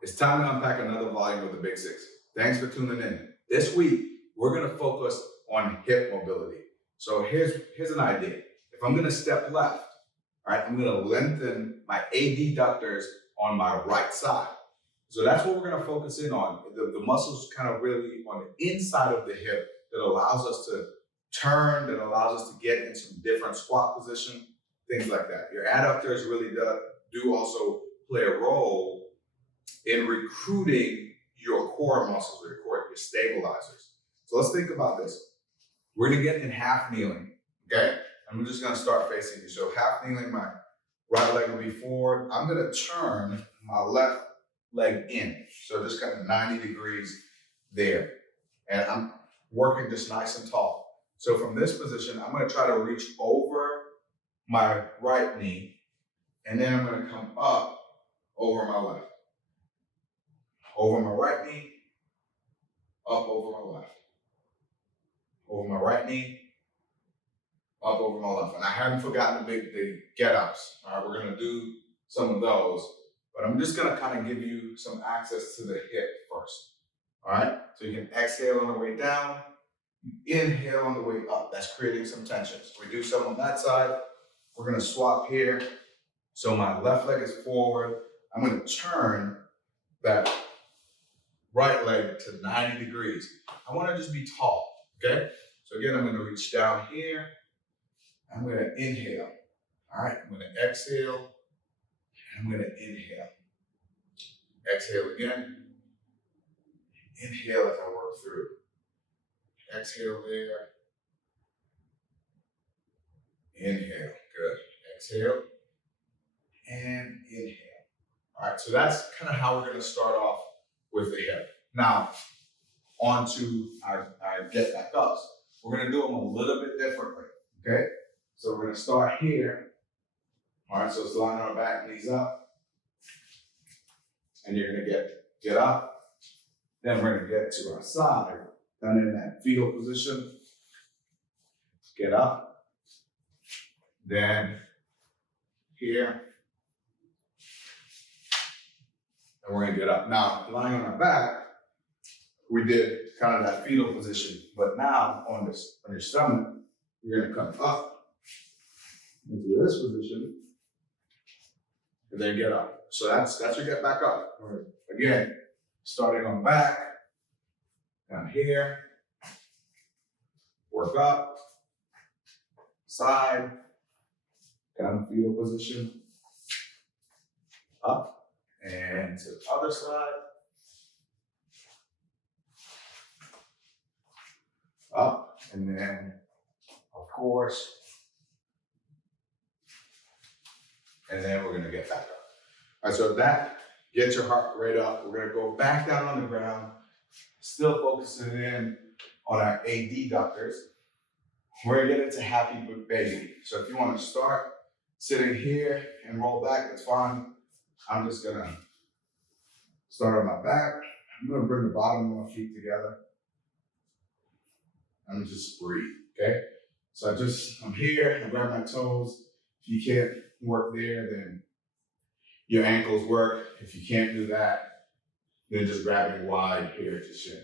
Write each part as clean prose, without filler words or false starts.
It's time to unpack another volume of the Big Six. Thanks for tuning in. This week, we're going to focus on hip mobility. So here's an idea. If I'm going to step left, all right, I'm going to lengthen my adductors on my right side. So that's what we're going to focus in on. The muscles kind of really on the inside of the hip that allows us to turn, that allows us to get in some different squat position, things like that. Your adductors really do also play a role in recruiting your core muscles, your stabilizers. So let's think about this. We're gonna get in half kneeling, okay? I'm just gonna start facing you. So half kneeling, my right leg will be forward. I'm gonna turn my left leg in. So just kind of 90 degrees there. And I'm working just nice and tall. So from this position, I'm gonna try to reach over my right knee, and then I'm gonna come up over my left. Over my right knee, up over my left. Over my right knee, up over my left. And I haven't forgotten the get-ups. All right, we're gonna do some of those, but I'm just gonna kind of give you some access to the hip first. All right, so you can exhale on the way down, inhale on the way up. That's creating some tension. So we do some on that side. We're gonna swap here. So my left leg is forward. I'm gonna turn that right leg to 90 degrees. I want to just be tall, okay? So again, I'm going to reach down here. I'm going to inhale. All right, I'm going to exhale. I'm going to inhale. Exhale again. Inhale as I work through. Exhale there. Inhale. Good. Exhale. And inhale. All right, so that's kind of how we're going to start off with the hip. Now, onto our get back ups. We're going to do them a little bit differently, okay? So we're going to start here. All right, so it's lying on our back, knees up. And you're going to get up. Then we're going to get to our side, down in that fetal position. Get up. Then here. And we're going to get up. Now, lying on our back, we did kind of that fetal position, but now on your stomach, you're going to come up into this position and then get up. So that's your get back up. Right. Again, starting on back, down here, work up, side, down fetal position, up, and to the other side, up, and then, of course, and then we're gonna get back up. All right, so that gets your heart rate up. We're gonna go back down on the ground, still focusing in on our adductors. We're gonna get into happy baby. So if you wanna start sitting here and roll back, that's fine. I'm just gonna start on my back. I'm gonna bring the bottom of my feet together. I'm just breathe, okay? So I'm here, I grab my toes. If you can't work there, then your ankles work. If you can't do that, then just grabbing wide here at your shin,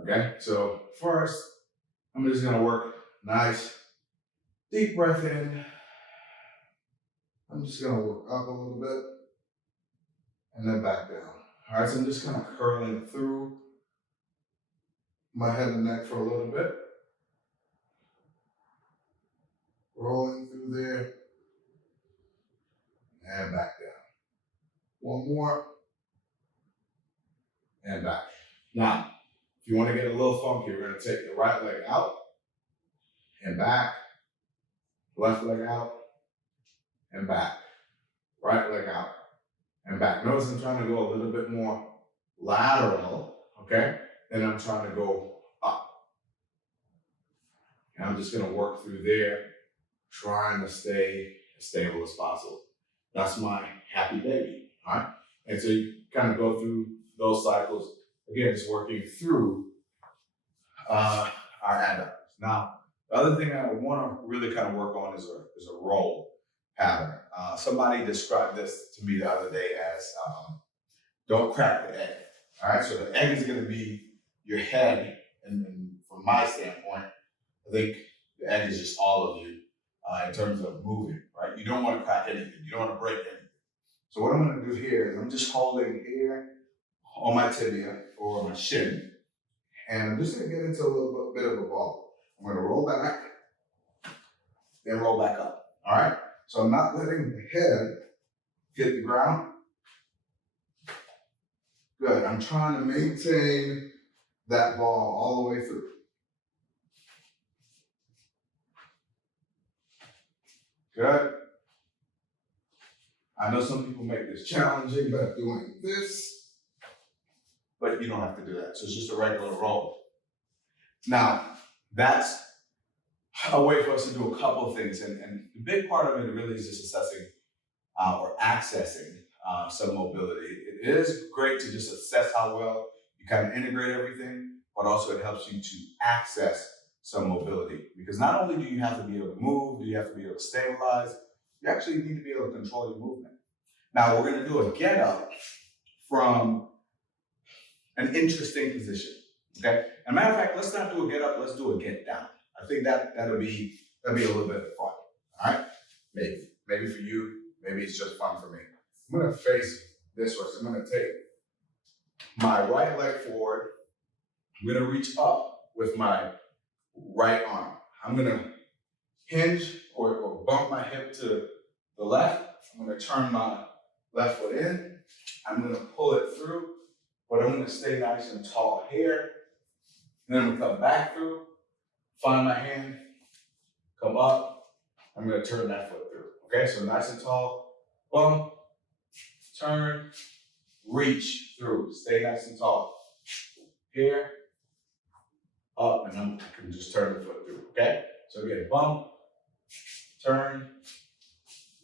okay? So first, I'm just gonna work nice, deep breath in. I'm just gonna work up a little bit and then back down. All right, so I'm just kind of curling through my head and neck for a little bit. Rolling through there and back down. One more and back. Now, if you want to get a little funky, we're going to take the right leg out and back, left leg out and back, right leg out and back. Notice I'm trying to go a little bit more lateral, okay? And I'm trying to go up. And I'm just going to work through there, trying to stay as stable as possible. That's my happy baby, all right? And so you kind of go through those cycles. Again, it's working through our adductors. Now, the other thing I want to really kind of work on is a roll pattern. Somebody described this to me the other day as don't crack the egg. All right, so the egg is going to be your head, and from my standpoint, I think the egg is just all of you in terms of moving, right? You don't want to crack anything. You don't want to break anything. So what I'm going to do here is I'm just holding here on my tibia or my shin, and I'm just going to get into a little bit of a ball. I'm going to roll back, then roll back up. All right? So I'm not letting the head hit the ground. Good. I'm trying to maintain that ball all the way through. Good. I know some people make this challenging by doing this, but you don't have to do that. So it's just a regular roll. Now, that's a way for us to do a couple of things. And the big part of it really is just assessing or accessing some mobility. It is great to just assess how well you kind of integrate everything, but also it helps you to access some mobility. Because not only do you have to be able to move, do you have to be able to stabilize, you actually need to be able to control your movement. Now we're going to do a get up from an interesting position. Okay? As a matter of fact, let's not do a get up, let's do a get down. I think that'll be a little bit of fun. All right? Maybe for you, maybe it's just fun for me. I'm going to face this way. So I'm going to take my right leg forward. I'm going to reach up with my right arm. I'm going to hinge or bump my hip to the left. I'm going to turn my left foot in. I'm going to pull it through, but I'm going to stay nice and tall here. And then I'm going to come back through, find my hand, come up. I'm going to turn that foot through. Okay, so nice and tall, bump, turn, reach through, stay nice and tall. Here, up, and I can just turn the foot through, okay? So again, bump, turn,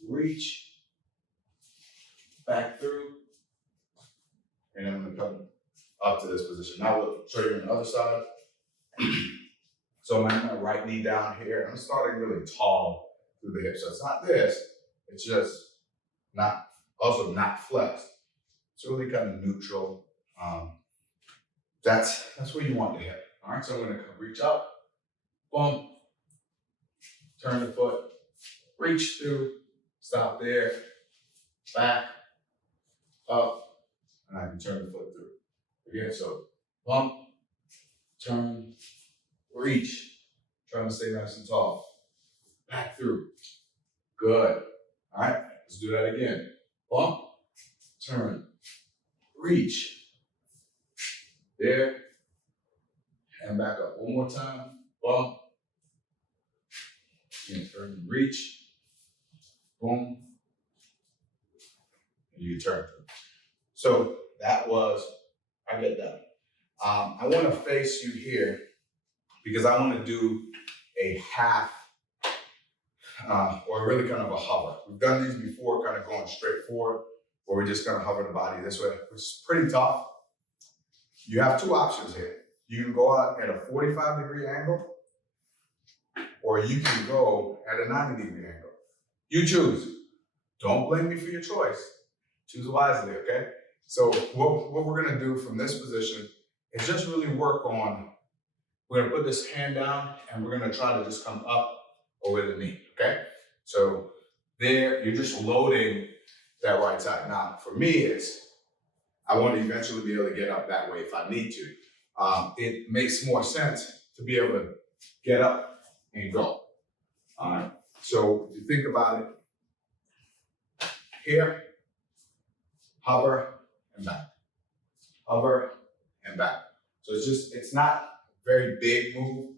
reach, back through, and I'm gonna come up to this position. Now we'll show you on the other side. So I'm my right knee down here. I'm starting really tall through the hip. So it's not this, it's just not flexed. It's really kind of neutral. That's where you want the hip. All right, so I'm gonna reach up, bump, turn the foot, reach through, stop there, back, up, and I can turn the foot through. Again, so bump, turn, reach, trying to stay nice and tall, back through. Good. All right, let's do that again. Bump, turn, reach, there, and back up. One more time, bump, and turn, reach, boom, and you turn. So that was, I get that. I want to face you here because I want to do a half, or really kind of a hover. We've done these before, kind of going straight forward, where we're just going to hover the body this way, which is pretty tough. You have two options here. You can go out at a 45-degree angle, or you can go at a 90-degree angle. You choose. Don't blame me for your choice. Choose wisely, okay? So what we're gonna do from this position is just really work on, we're gonna put this hand down and we're gonna try to just come up over the knee, okay? So there, you're just loading that right side. Now, for me, I want to eventually be able to get up that way if I need to. It makes more sense to be able to get up and go. All right. So if you think about it, here, hover and back, hover and back. So it's not a very big move.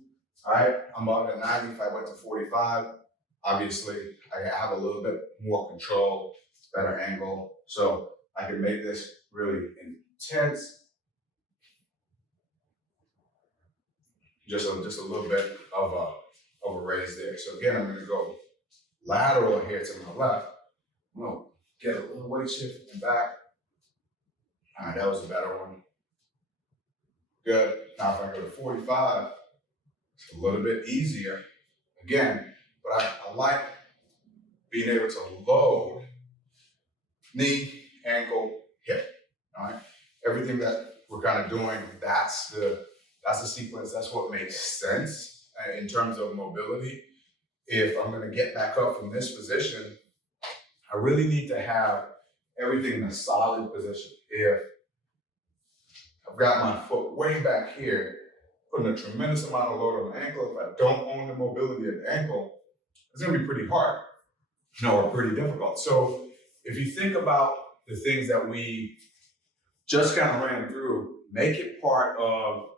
All right. I'm about at 90. If I went to 45, obviously I have a little bit more control, better angle. So I can make this really intense. Just a little bit of a raise there. So again, I'm gonna go lateral here to my left. I'm gonna get a little weight shift and back. All right, that was a better one. Good. Now if I go to 45, it's a little bit easier. Again, but I like being able to load knee, ankle, hip. all right? Everything that we're kind of doing, that's the sequence, that's what makes sense in terms of mobility. If I'm gonna get back up from this position, I really need to have everything in a solid position. If I've got my foot way back here, putting a tremendous amount of load on the ankle, if I don't own the mobility of the ankle, it's gonna be pretty hard, or pretty difficult. So if you think about the things that we just kind of ran through, make it part of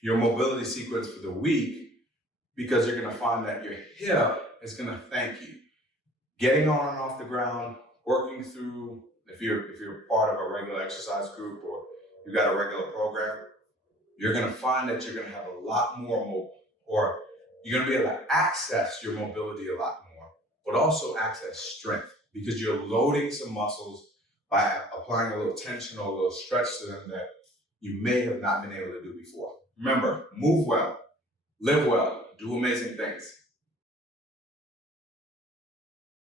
your mobility sequence for the week, because you're gonna find that your hip is gonna thank you. Getting on and off the ground, working through, if you're part of a regular exercise group or you got a regular program, you're gonna find that you're gonna have a lot more or you're gonna be able to access your mobility a lot more, but also access strength, because you're loading some muscles by applying a little tension or a little stretch to them that you may have not been able to do before. Remember, move well, live well, do amazing things.